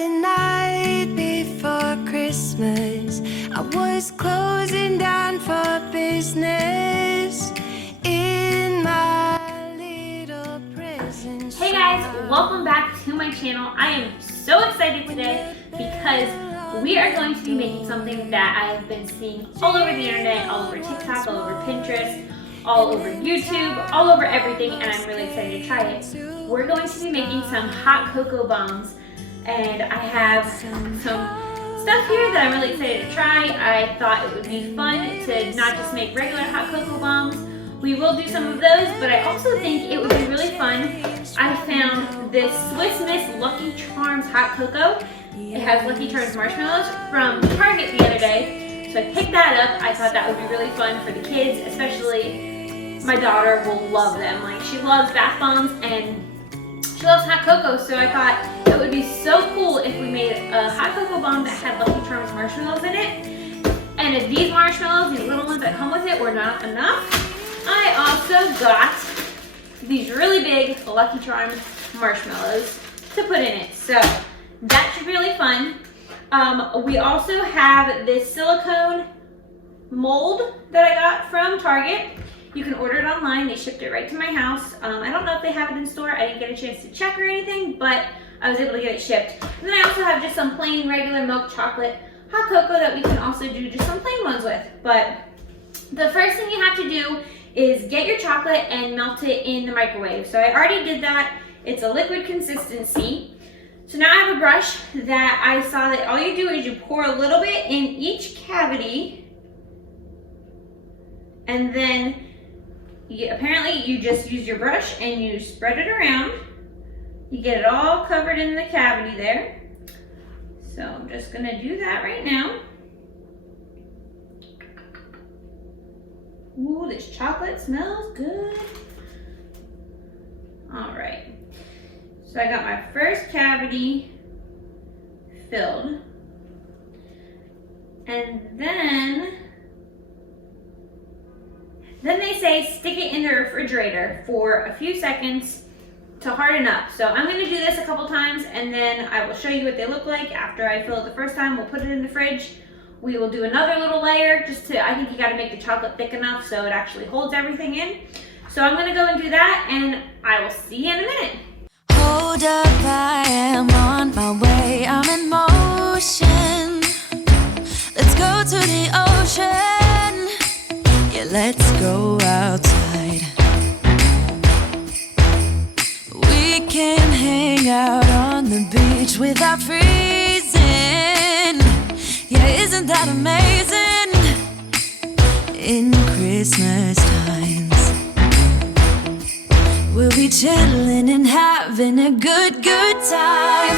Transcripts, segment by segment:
the night before Christmas, I was closing down for business in my little prison. Hey guys, welcome back to my channel. I am so excited today because we are going to be making something that I have been seeing all over the internet, all over TikTok, all over Pinterest, all over YouTube, all over everything, and I'm really excited to try it. We're going to be making some hot cocoa bombs, and I have some stuff here that I'm really excited to try. I thought it would be fun to not just make regular hot cocoa bombs. We will do some of those, but I also think it would be really fun. I found this Swiss Miss Lucky Charms hot cocoa. It has Lucky Charms marshmallows from Target the other day. So I picked that up. I thought that would be really fun for the kids, especially my daughter will love them. Like, she loves bath bombs and she loves hot cocoa, so I thought it would be so cool if we made a hot cocoa bomb that had Lucky Charms marshmallows in it. And if these marshmallows, these little ones that come with it, were not enough, I also got these really big Lucky Charms marshmallows to put in it. So that should be really fun. We also have this silicone mold that I got from Target. You can order it online. They shipped it right to my house. I don't know if they have it in store. I didn't get a chance to check or anything, but I was able to get it shipped. And then I also have just some plain regular milk chocolate hot cocoa that we can also do just some plain ones with. But the first thing you have to do is get your chocolate and melt it in the microwave. So I already did that. It's a liquid consistency. So now I have a brush that I saw that all you do is you pour a little bit in each cavity, and then apparently you just use your brush and you spread it around. You get it all covered in the cavity there. So I'm just gonna do that right now. Ooh, this chocolate smells good. All right, so I got my first cavity filled. And then they say stick it in the refrigerator for a few seconds to harden up. So I'm gonna do this a couple times and then I will show you what they look like. After I fill it the first time, we'll put it in the fridge. We will do another little layer I think you gotta make the chocolate thick enough so it actually holds everything in. So I'm gonna go and do that and I will see you in a minute. Hold up, I am on my way, I'm in motion. Let's go to the ocean. Yeah, let's go outside. We can hang out on the beach without freezing. Yeah, isn't that amazing? In Christmas times, we'll be chilling and having a good time.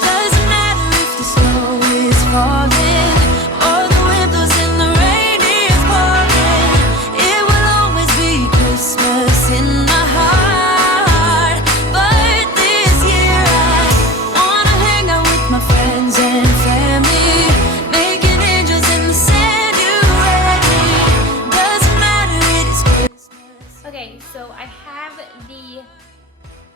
Doesn't matter if the snow is falling or the wind blows and the rain is pouring. It will always be Christmas in my heart. But this year I wanna hang out with my friends and family, making angels in the sand. You ready? Doesn't matter, it is Christmas. Okay, so I have the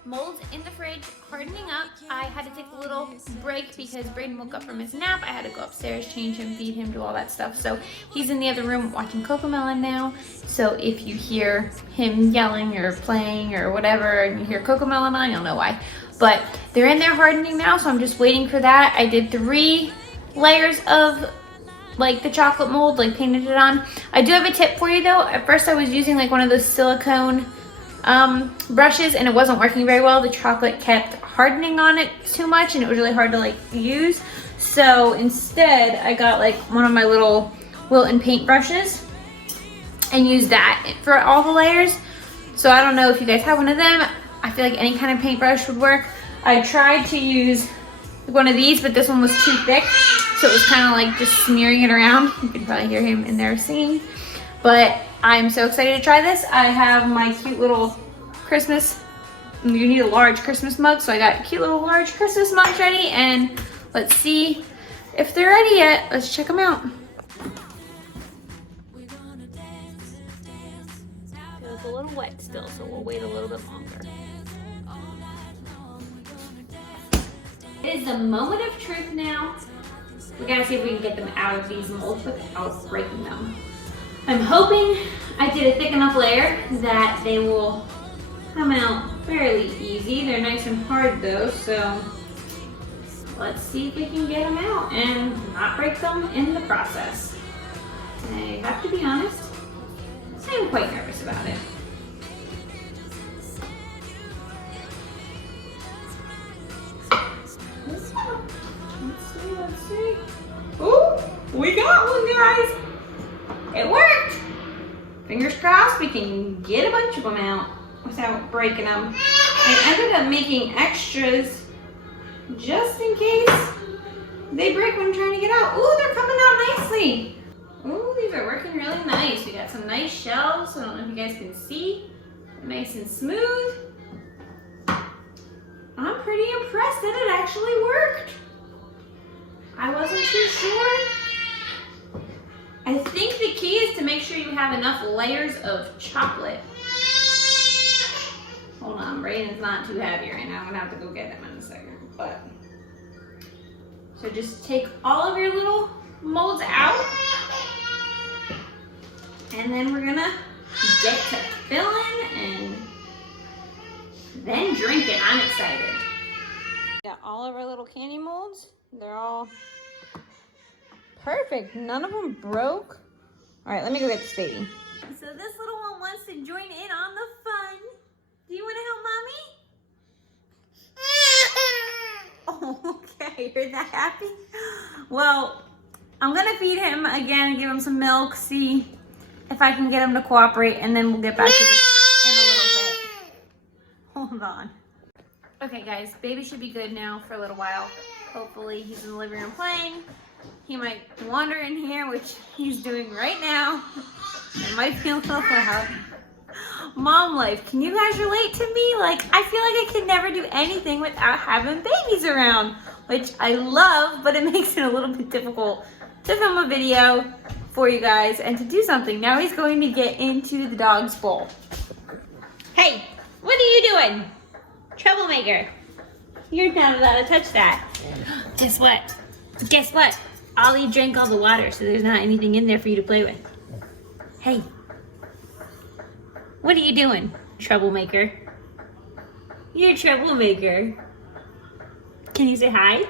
molds in the fridge hardening up. I had to take a little break because Brayden woke up from his nap. I had to go upstairs, change him, feed him, do all that stuff. So he's in the other room watching Cocomelon now. So if you hear him yelling or playing or whatever and you hear Cocomelon on, you'll know why. But they're in there hardening now, so I'm just waiting for that. I did 3 layers of like the chocolate mold, like painted it on. I do have a tip for you though. At first I was using like one of those silicone brushes and it wasn't working very well. The chocolate kept hardening on it too much and it was really hard to like use. So instead I got like one of my little Wilton paint brushes and used that for all the layers. So I don't know if you guys have one of them. I feel like any kind of paintbrush would work. I tried to use one of these, but this one was too thick. So it was kind of like just smearing it around. You can probably hear him in there singing. But I'm so excited to try this. I have my cute little Christmas, you need a large Christmas mug, so I got cute little large Christmas mugs ready, and let's see if they're ready yet. Let's check them out. Feels a little wet still, so we'll wait a little bit longer. It is the moment of truth now. We gotta see if we can get them out of these molds without breaking them. I'm hoping I did a thick enough layer that they will come out fairly easy. They're nice and hard though, so let's see if we can get them out and not break them in the process. I have to be honest, I'm quite nervous about it. Let's see. Ooh, we got one, guys. It worked. Fingers crossed we can get a bunch of them out without breaking them. I ended up making extras just in case they break when trying to get out. Ooh, they're coming out nicely. Ooh, these are working really nice. We got some nice shells. I don't know if you guys can see. They're nice and smooth. I'm pretty impressed that it actually worked. I wasn't too sure. I think the key is to make sure you have enough layers of chocolate. Hold on, Brayden's not too happy right now. I'm gonna have to go get him in a second. But so just take all of your little molds out, and then we're gonna get to filling and then drink it. I'm excited. Got all of our little candy molds. They're all perfect. None of them broke. All right, let me go get this baby. So this little one wants to join in on the fun. Do you want to help Mommy? Oh, okay. You're that happy? Well, I'm going to feed him again, give him some milk, see if I can get him to cooperate, and then we'll get back to this in a little bit. Hold on. Okay, guys, baby should be good now for a little while. Hopefully he's in the living room playing. He might wander in here, which he's doing right now. It might be a little loud. Mom life, can you guys relate to me? Like, I feel like I can never do anything without having babies around, which I love, but it makes it a little bit difficult to film a video for you guys and to do something. Now he's going to get into the dog's bowl. Hey, what are you doing? Troublemaker. You're not allowed to touch that. Guess what? Guess what? Ollie drank all the water, so there's not anything in there for you to play with. Hey. What are you doing, troublemaker? You're a troublemaker. Can you say hi?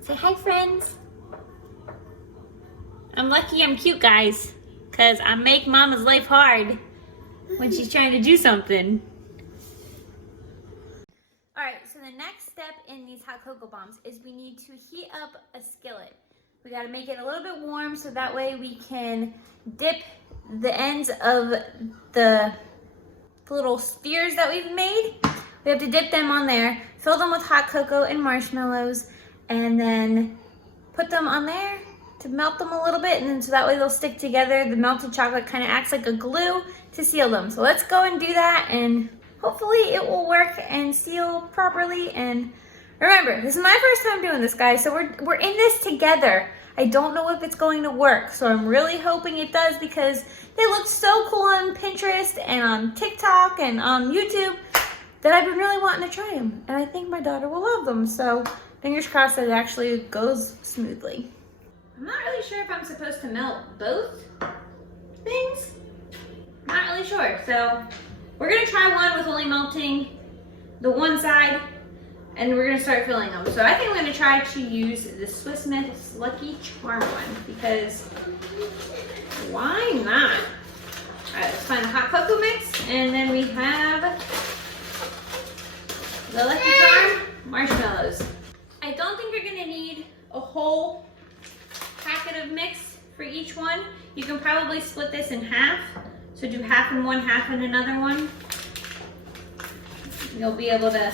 Say hi, friends. I'm lucky I'm cute, guys, because I make Mama's life hard when she's trying to do something. Alright, so the next step in these hot cocoa bombs is we need to heat up a skillet. We got to make it a little bit warm so that way we can dip the ends of the little spheres that we've made. We have to dip them on there, fill them with hot cocoa and marshmallows, and then put them on there to melt them a little bit, and then so that way they'll stick together. The melted chocolate kind of acts like a glue to seal them. So let's go and do that, and hopefully it will work and seal properly. And remember, this is my first time doing this, guys, so we're in this together. I don't know if it's going to work, so I'm really hoping it does because they look so cool on Pinterest and on TikTok and on YouTube that I've been really wanting to try them. And I think my daughter will love them, so fingers crossed that it actually goes smoothly. I'm not really sure if I'm supposed to melt both things. Not really sure, so we're gonna try one with only melting the one side, and we're gonna start filling them. So I think I'm gonna try to use the Swiss Miss Lucky Charm one because why not? All right, let's find the hot cocoa mix, and then we have the Lucky Charm marshmallows. I don't think you're gonna need a whole packet of mix for each one. You can probably split this in half. So do half in one, half in another one. You'll be able to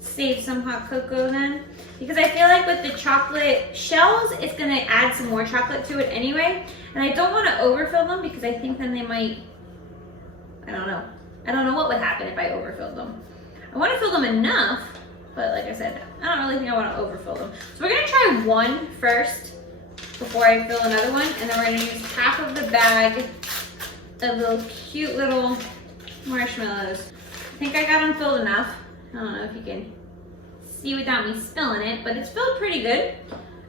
save some hot cocoa then. Because I feel like with the chocolate shells, it's gonna add some more chocolate to it anyway. And I don't wanna overfill them because I think then they might, I don't know. I don't know what would happen if I overfilled them. I wanna fill them enough, but like I said, I don't really think I wanna overfill them. So we're gonna try one first before I fill another one. And then we're gonna use half of the bag of those cute little marshmallows. I think I got them filled enough. I don't know if you can see without me spilling it, but it's filled pretty good.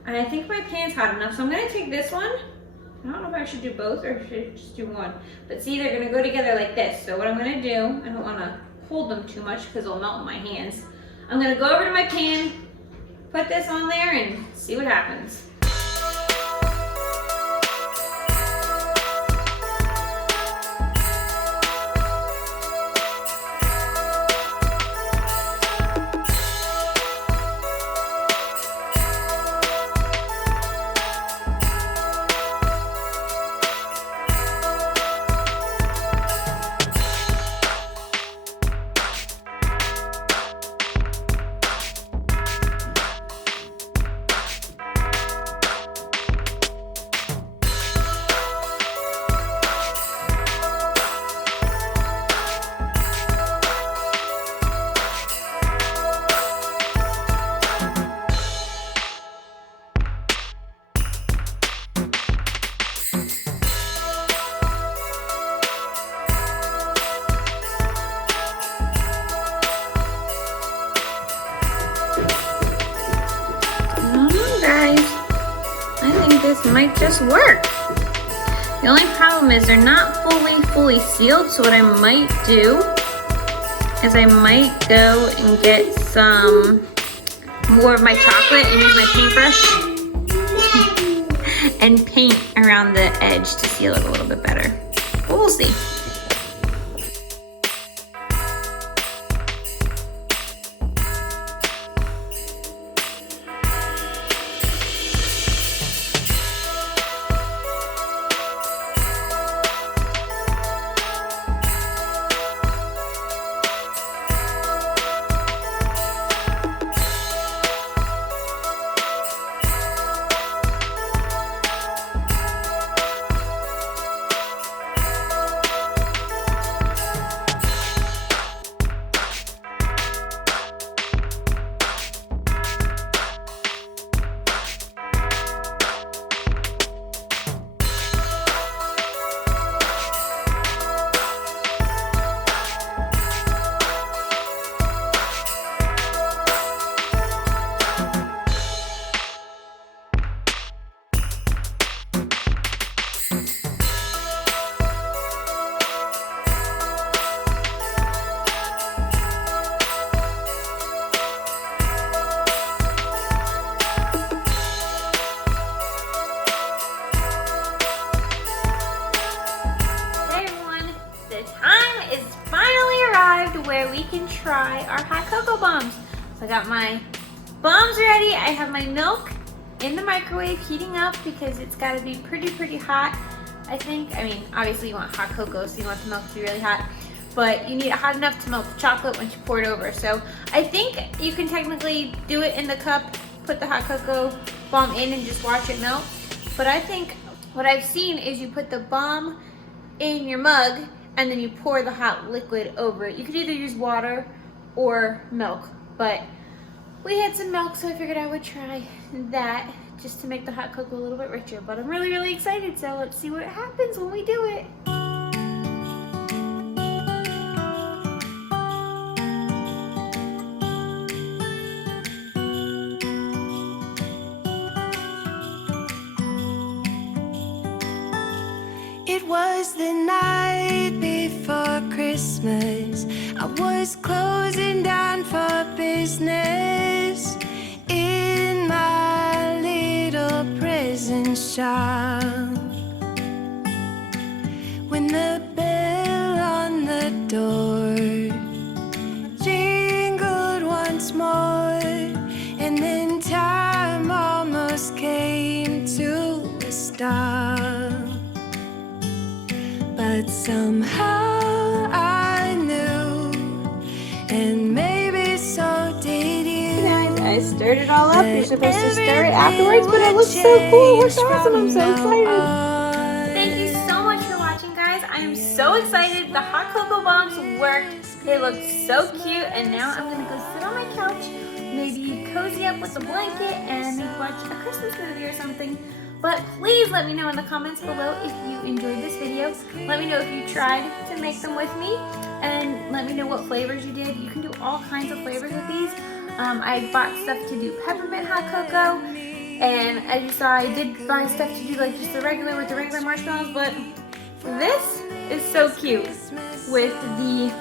And I think my pan's hot enough, so I'm gonna take this one. I don't know if I should do both or should I just do one. But see, they're gonna go together like this. So what I'm gonna do, I don't wanna hold them too much because it'll melt in my hands. I'm gonna go over to my pan, put this on there and see what happens. This might just work. The only problem is they're not fully sealed, so what I might do is I might go and get some more of my chocolate and use my paintbrush and paint around the edge to seal it a little bit better. But we'll see. Where we can try our hot cocoa bombs. So I got my bombs ready. I have my milk in the microwave heating up because it's got to be pretty hot, I think. I mean, obviously you want hot cocoa, so you want the milk to be really hot, but you need it hot enough to melt the chocolate once you pour it over. So I think you can technically do it in the cup, put the hot cocoa bomb in and just watch it melt. But I think what I've seen is you put the bomb in your mug and then you pour the hot liquid over it. You could either use water or milk, but we had some milk, so I figured I would try that just to make the hot cocoa a little bit richer. But I'm really excited, so let's see what happens when we do it. It was the night before Christmas. I was closing down for business in my little present shop when the bell on the door jingled once more, and then time almost came to a stop. But somehow I knew, and maybe so did you. Guys, I stirred it all up. You're supposed to stir it afterwards, but it looks so cool. It looks awesome. I'm so excited. Thank you so much for watching, guys. I am so excited. The hot cocoa bombs worked. They looked so cute, and now I'm gonna go sit on my couch, maybe cozy up with a blanket, and maybe watch a Christmas movie or something. But please let me know in the comments below if you enjoyed this video. Let me know if you tried to make them with me, and let me know what flavors you did. You can do all kinds of flavors with these. I bought stuff to do peppermint hot cocoa, and as you saw, I did buy stuff to do like just the regular with the regular marshmallows, but this is so cute with the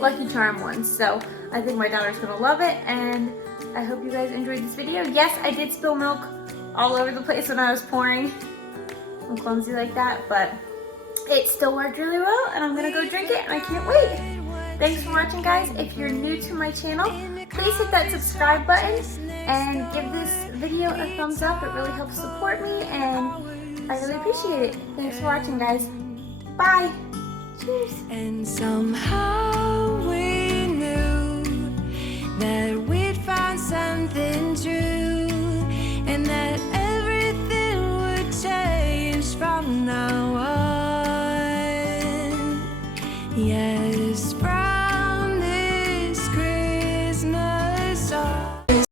Lucky Charm ones. So I think my daughter's gonna love it, and I hope you guys enjoyed this video. Yes, I did spill milk all over the place when I was pouring. I'm clumsy like that, but it still worked really well, and I'm gonna go drink it, and I can't wait. Thanks for watching, guys. If you're new to my channel, please hit that subscribe button and give this video a thumbs up. It really helps support me, and I really appreciate it. Thanks for watching, guys. Bye. Cheers. And somehow we knew that we'd find something true, and that everything would change from now on. Yeah.